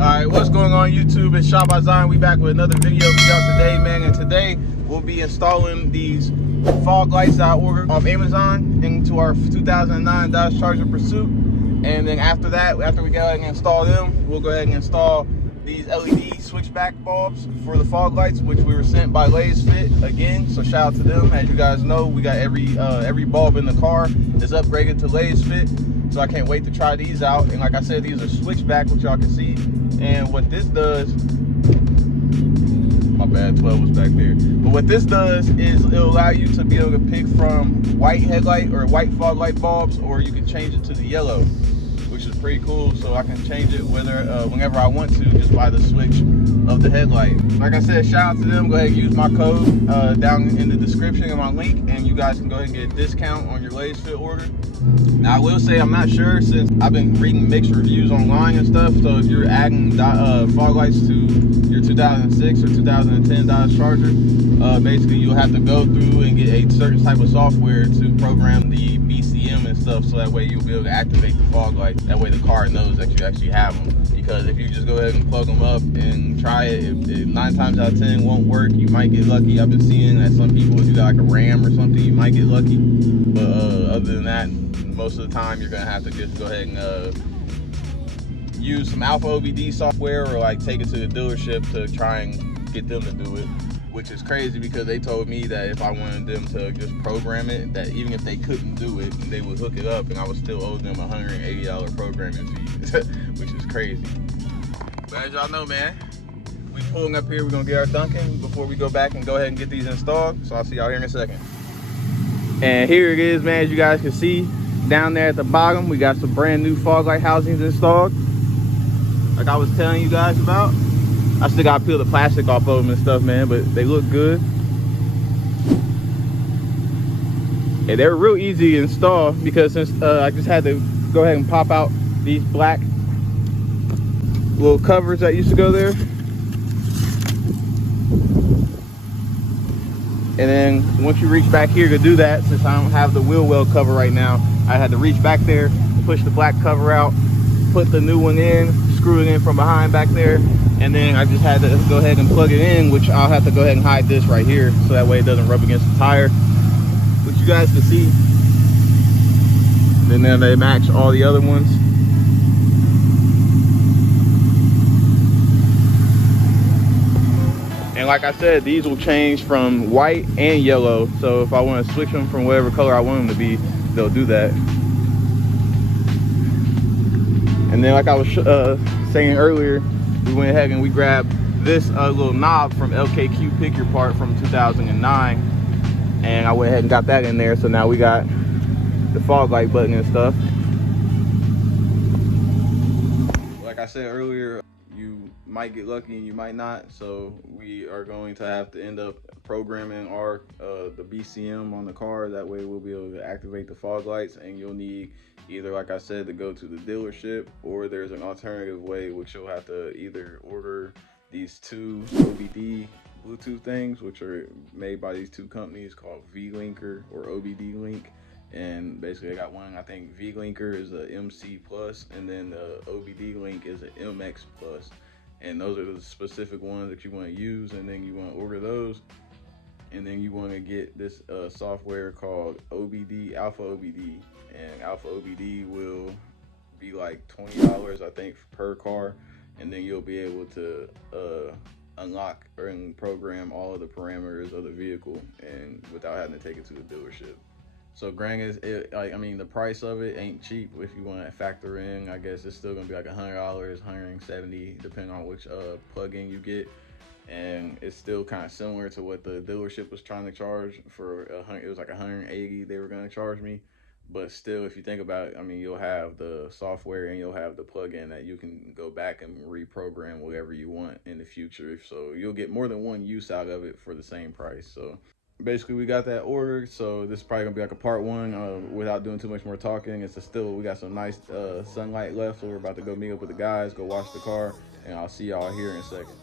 Alright, what's going on YouTube? It's Shot by Zion. We back with another video for y'all today, man. And today we'll be installing these fog lights that I ordered off Amazon into our 2009 Dodge Charger Pursuit. And then after that, after we go ahead and install them, we'll go ahead and install these LED switchback bulbs for the fog lights, which we were sent by Lay's Fit again. So shout out to them. As you guys know, we got every bulb in the car is upgraded to Lay's Fit. So I can't wait to try these out. And like I said, these are switchback, which y'all can see. And what this does, my bad, 12 was back there. But what this does is it'll allow you to be able to pick from white headlight or white fog light bulbs, or you can change it to the yellow, which is pretty cool. So I can change it whenever I want to, just by the switch of the headlight. Like I said, shout out to them. Go ahead and use my code down in the description and my link, and you guys can go ahead and get a discount on your Lay's Fit order. Now I will say, I'm not sure, since I've been reading mixed reviews online and stuff. So if you're adding fog lights to your 2006 or 2010 Dodge Charger, basically you'll have to go through and get a certain type of software to program the BCM and stuff, so that way you'll be able to activate the fog lights. That way the car knows that you actually have them. Because if you just go ahead and plug them up and try it, if 9 times out of 10 won't work, you might get lucky. I've been seeing that some people, if you got like a RAM or something, you might get lucky. But other than that, most of the time you're gonna have to just go ahead and use some Alpha OBD software, or like take it to the dealership to try and get them to do it, which is crazy because they told me that if I wanted them to just program it, that even if they couldn't do it, they would hook it up and I would still owe them $180 programming fee, which is crazy. But as y'all know, man, we pulling up here, we're gonna get our Dunkin' before we go back and go ahead and get these installed. So I'll see y'all here in a second. And here it is, man. As you guys can see, down there at the bottom, we got some brand new fog light housings installed, like I was telling you guys about. I still gotta peel the plastic off of them and stuff, man, but they look good. And they're real easy to install because since I just had to go ahead and pop out these black little covers that used to go there. And then once you reach back here to do that, since I don't have the wheel well cover right now, I had to reach back there, push the black cover out, put the new one in, screw it in from behind back there, and then I just had to go ahead and plug it in, which I'll have to go ahead and hide this right here so that way it doesn't rub against the tire, which you guys can see. And then they match all the other ones. And like I said, these will change from white and yellow. So if I want to switch them from whatever color I want them to be, they'll do that. And then like I was saying earlier, we went ahead and we grabbed this little knob from LKQ Pick Your Part from 2009. And I went ahead and got that in there. So now we got the fog light button and stuff. Like I said earlier, you might get lucky and you might not, so we are going to have to end up programming our the BCM on the car. That way we'll be able to activate the fog lights, and you'll need either, like I said, to go to the dealership, or there's an alternative way, which you'll have to either order these two OBD Bluetooth things, which are made by these two companies called V-Linker or OBD Link. And basically I got one, I think V-Linker is a MC Plus, and then the OBD Link is an MX Plus. And those are the specific ones that you want to use, and then you want to order those. And then you want to get this software called OBD, Alpha OBD. And Alpha OBD will be like $20, I think, per car. And then you'll be able to unlock and program all of the parameters of the vehicle, and without having to take it to the dealership. So granted, the price of it ain't cheap. If you want to factor in, I guess it's still gonna be like $100, $170, depending on which plug-in you get. And it's still kind of similar to what the dealership was trying to charge for. It was like $180 they were gonna charge me. But still, if you think about it, I mean, you'll have the software and you'll have the plug-in that you can go back and reprogram whatever you want in the future. So you'll get more than one use out of it for the same price. So basically we got that ordered, so this is probably gonna be like a part one without doing too much more talking. It's we got some nice sunlight left, so we're about to go meet up with the guys, go wash the car, and I'll see y'all here in a second.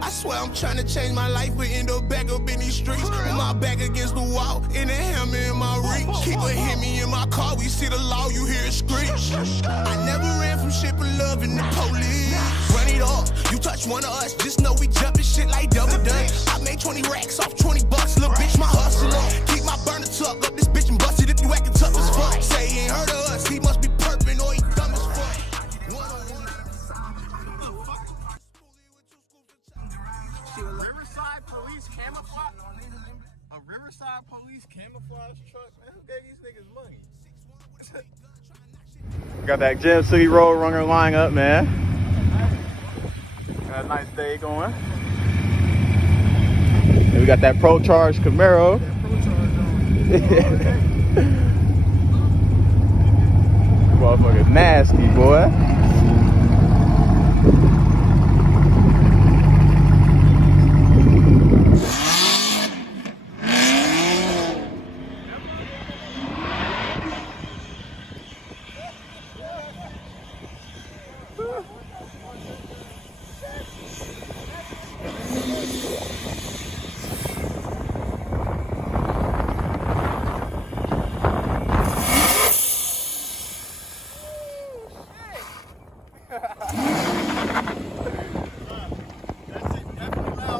I swear I'm trying to change my life, but end up back up in these streets. With my back against the wall, and a hammer in my reach. Keep a hit me in my car, we see the law, you hear it screech. I never ran from shipping love in the police. Run it up, watch one of us, just know we jumping shit like double dutch. I made 20 racks off 20 bucks, little bitch, my hustler. Keep my burner tuck up this bitch and bust it if you acting tough as fuck. Say he ain't heard of us, he must be perping or he dumb as fuck. Riverside police camouflage? A Riverside police camouflage truck? Man, who gave these niggas money? Got that Gem City Roadrunner line up, man. Got a nice day going. And we got that Pro Charge Camaro. Motherfucker nasty, boy.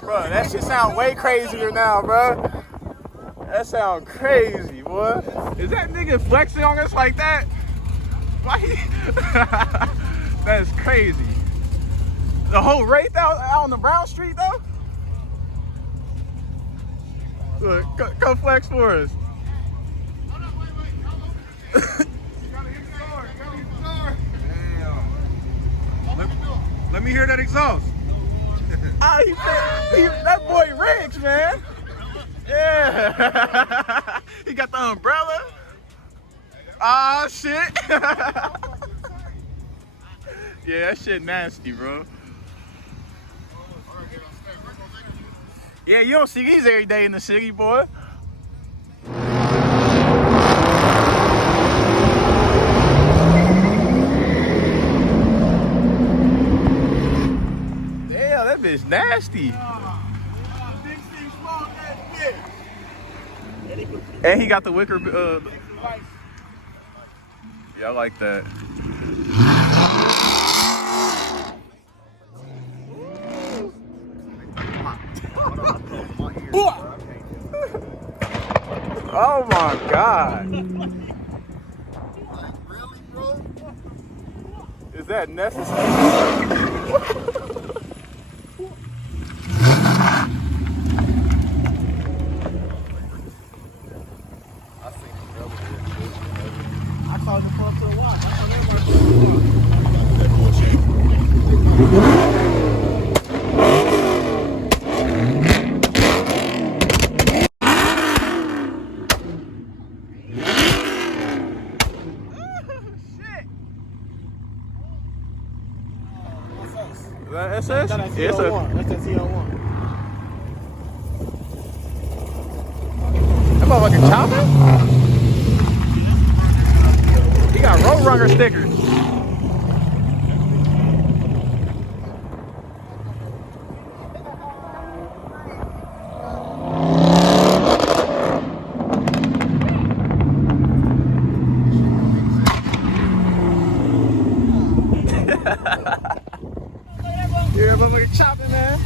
Bro, that shit sound way crazier now, bro. That sound crazy, boy. Is that nigga flexing on us like that? Why That's crazy. The whole Wraith out on the Brown Street, though? Look, come flex for us. Let me hear that exhaust. That boy rich, man. Yeah. He got the umbrella. Ah, shit. Yeah, that shit nasty, bro. Yeah, you don't see these every day in the city, boy. Damn, that bitch nasty. And he got the wicker. Yeah, I like that. Oh my God. Is that necessary? Is that SS? That's Yeah, That's that CO1. That motherfucking chopper? He got Roadrunner stickers. Yeah, but we're chopping, man.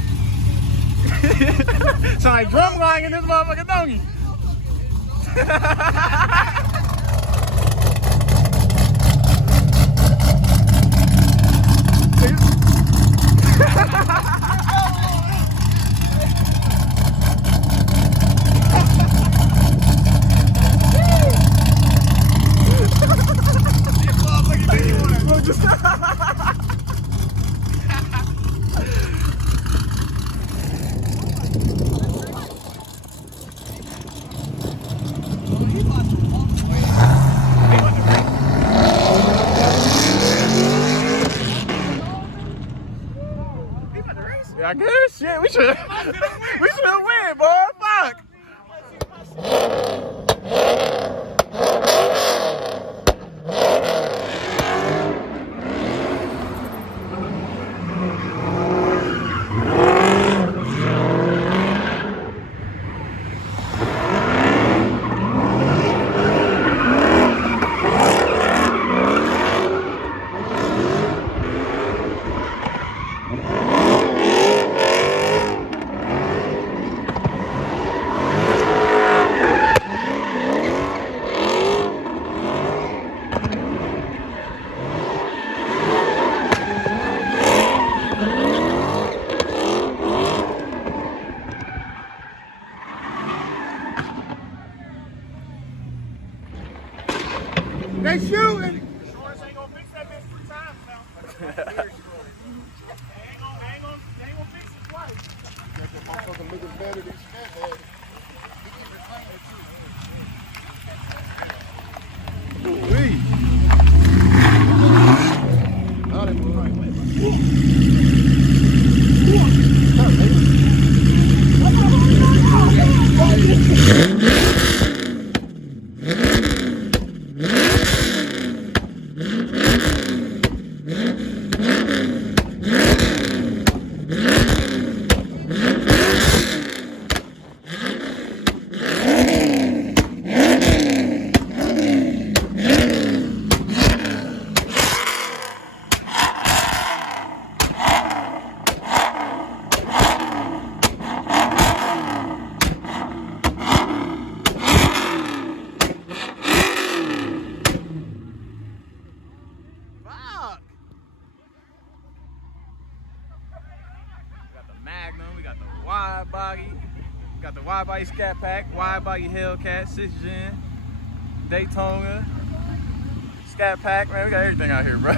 Sound like drumline in this motherfucking donkey. I guess, shit, we should win, boy. Fuck. Got that motherfucker looking better than Smith had. He can reclaim it too. Ooh-wee. Oh, they were right. Magnum, we got the wide body, we got the wide body Scat Pack, wide body Hellcat, 6th gen, Daytona, Scat Pack, man, we got everything out here, bro.